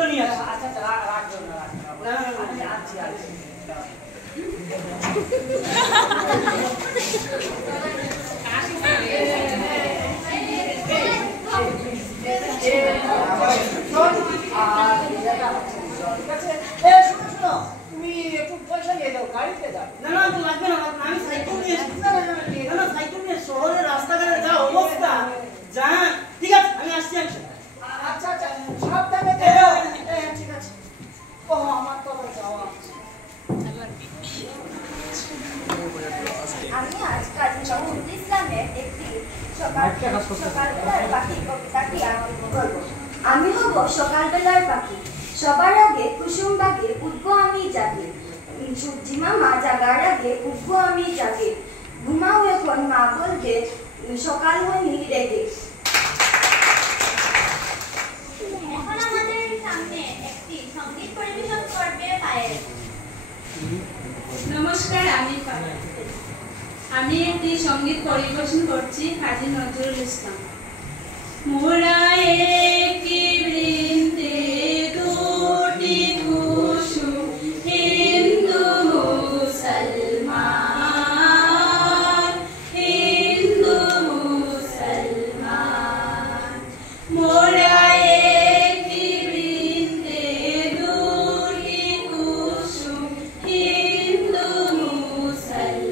ফুলগুলো নিয়ে আসি। আচ্ছা আচ্ছা রাখবো না আচ্ছা তুমি একটু পয়সা নিয়ে যাও, গাড়িতে যাও। না না লাগবে না, আমি সাইকেল নিয়ে এসেছি। না না সাইকেল নিয়ে শহরের রাস্তাঘাটে যা অবস্থা, যা ঠিক আছে আমি আসছি। আচ্ছা আচ্ছা সাবধানে যেও। ঠিক আছে। ও আমার তো যাওয়া। আমি আজ কাজী নজরুল ইসলামের একটি সকালবেলার পাখি কবিতাটি আরম্ভ করব। আমি হব সকালবেলার পাখি, সবার আগে কুসুম বাগে উঠব আমি জাগে, সূর্যি মামা জাগার আগে উঠব আমি জাগে, ঘুমাও এখন মা বলবে সকাল হয়নি রেগে। এখন আমাদের সামনে একটি সঙ্গীত পরিবেশন করবে পায়েল। নমস্কার, আমি একটি সঙ্গীত পরিবেশন করছি কাজী নজরুল ইসলাম। মোরা একটি বৃন্দে দুটি কুসুম, হিন্দু মুসলমান, হিন্দু মুসলমান। মোরা একটি বৃন্দে দুটি কুসুম, হিন্দু মুসলমান,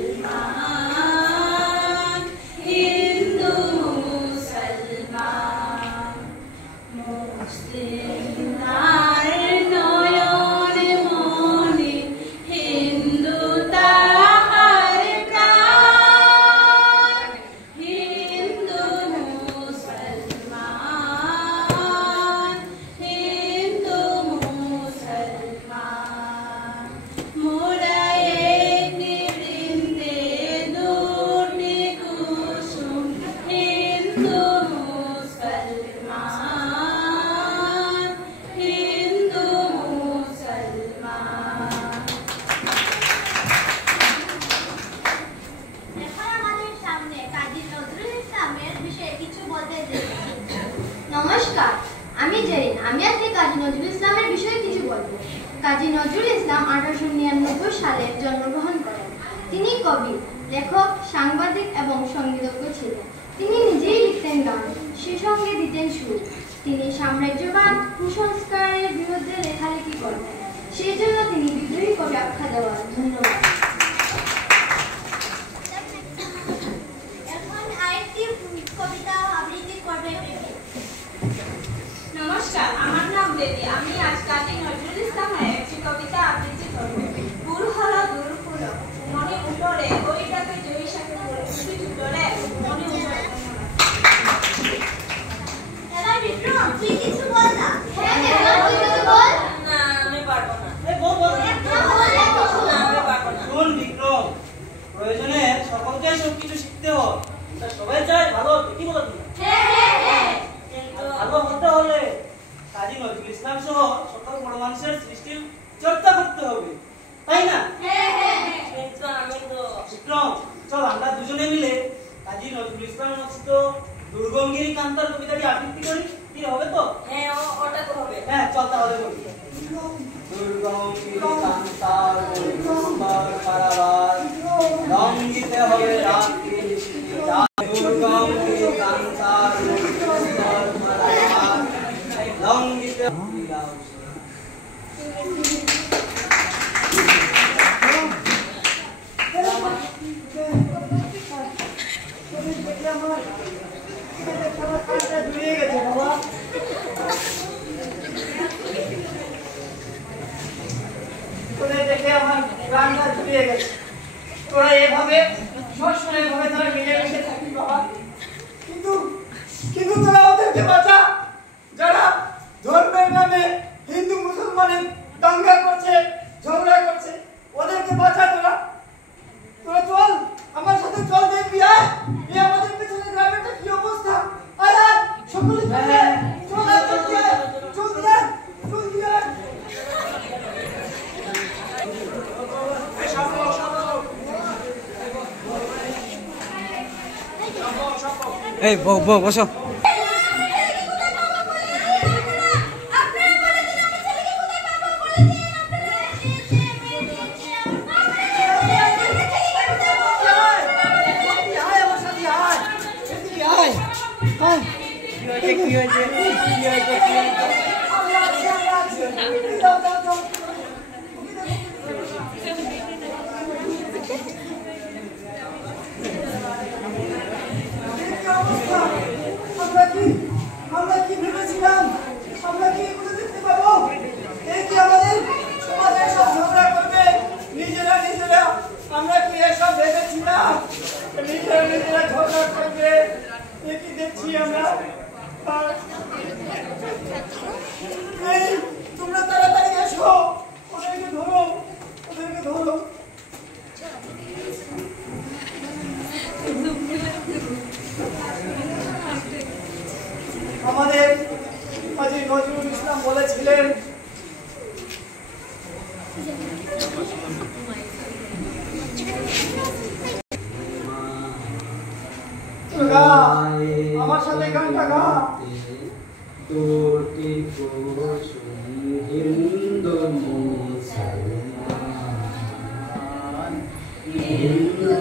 হিন্দু মুসলমান। মুসলিমদের নয়নে মনে হিন্দু তাহার প্রাণ, হিন্দু মুসলমান, হিন্দু মুসলমান। মোরা একটি বৃন্দে দুটি কুসুম, হিন্দু মুসলমান, হিন্দু মুসলমান। এখন আমাদের সামনে কাজী নজরুল ইসলামের বিষয়ে কিছু বলতে যাচ্ছি। নমস্কার, আমি জেরিন। আমি আজকে কাজী নজরুল ইসলামের বিষয়ে কিছু বলবো। কাজী নজরুল ইসলাম 1899 সালে জন্মগ্রহণ করেন। তিনি কবি, লেখক, সাংবাদিক এবং সঙ্গীতজ্ঞ ছিলেন। তিনি নিজেই লিখতেন গান, সে সঙ্গে দিতেন সুর। তিনি সাম্রাজ্যবাদ কুসংস্কারের বিরুদ্ধে লেখালেখি করতেন, সেই জন্য তিনি বিদ্রোহী কবি আখ্যা দেওয়া। ধন্যবাদ। এখন আরেকটি কবিতা আবৃত্তি করবে বেবি। নমস্কার, আমার নাম বেবি। আমি আজ কাজী নজরুল ইসলামের একটি কবিতা আবৃত্তি করব। দূর হলো দূর হলো মনে উপরে, ওই ডাকে জয়ী সাথে বলছি জুটরে মনে উপরে। এবার বিক্রম, তুই কিছু বল না। হ্যাঁ, তুই কিছু বল। না, আমি পারবো না। বল। না, আমি পারবো না। শোন বিক্রম, প্রয়োজনে সকলকে সবকিছু শিখতে হয়। তা সবাই চায় ভালো হতে, কি বলো তুমি? কিন্তু ভালো হতে হলে কাজী নজরুল ইসলাম সহ সকল বড় মানুষের সৃষ্টির চর্চা করতে হবে, তাই না? কিন্তু আমি তো বিক্রম, চল আমরা দুজনে মিলে কাজী নজরুল ইসলাম রচিত দুর্গমগিরি কান্তার কবিতাটি আবৃত্তি করি, কি হবে তো? হ্যাঁ, ওটা তো হবে। হ্যাঁ চল তাহলে বলি। দুর্গমগিরি কান্তার দুর্গম্বর কারাবার, রঙ্গিতে হবে রাত্রি নিশিরা। দুর্গমগিরি কান্তার দুর্গম্বর কারাবার, রঙ্গিতে তোরা এভাবে সবসময় এভাবে তোরা মিলেমিশে থাকি বাবা, কিন্তু তোরা ওদেরকে বাঁচা, যারা ধর্মের নামে হিন্দু মুসলমানের দাঙ্গা করছে, ঝগড়া করছে, ওদেরকে বাঁচা। তোরা চল আমার সাথে, চল দেখবি। এই আমাদের পেছনে গ্রামেরটা কি অবস্থা। আয় সকলে জলদি আয়। এই বসো। আমরা কি ভেবেছিলাম আমরা কি এগুলো দেখতে পাবো? এই কি আমাদের সমাজে সব ঝগড়া করবে নিজেরা নিজেরা? আমরা কি এসব ভেবেছিলাম নিজেরা নিজেরা ঝগড়া করবে? এ কি দেখছি আমরা? এই তোমরা তাড়াতাড়ি এসো, ওদেরকে ধরো, ওদেরকে ধরো। আমাদের কাজী নজরুল ইসলাম বলেছিলেন আমার সাথে গানটা গা। Hindu